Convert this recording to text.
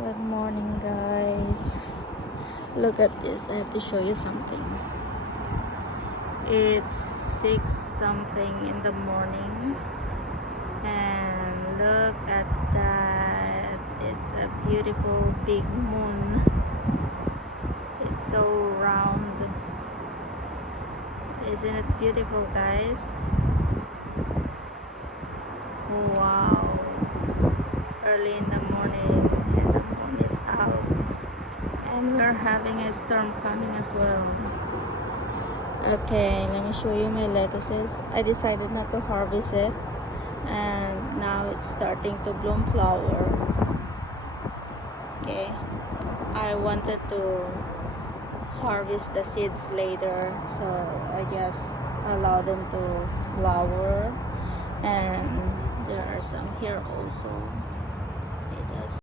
Good morning, guys. Look at this. I have to show you something. It's 6 something in the morning, and look at that. It's a beautiful big moon. It's so round. Isn't it beautiful, guys? Wow. Early in the morning, and the moon is out, and we're having a storm coming as well. Okay, let me show you my lettuces. I decided not to harvest it, and now it's starting to bloom flower. Okay, I wanted to harvest the seeds later, so I just allow them to flower. And there are some here also.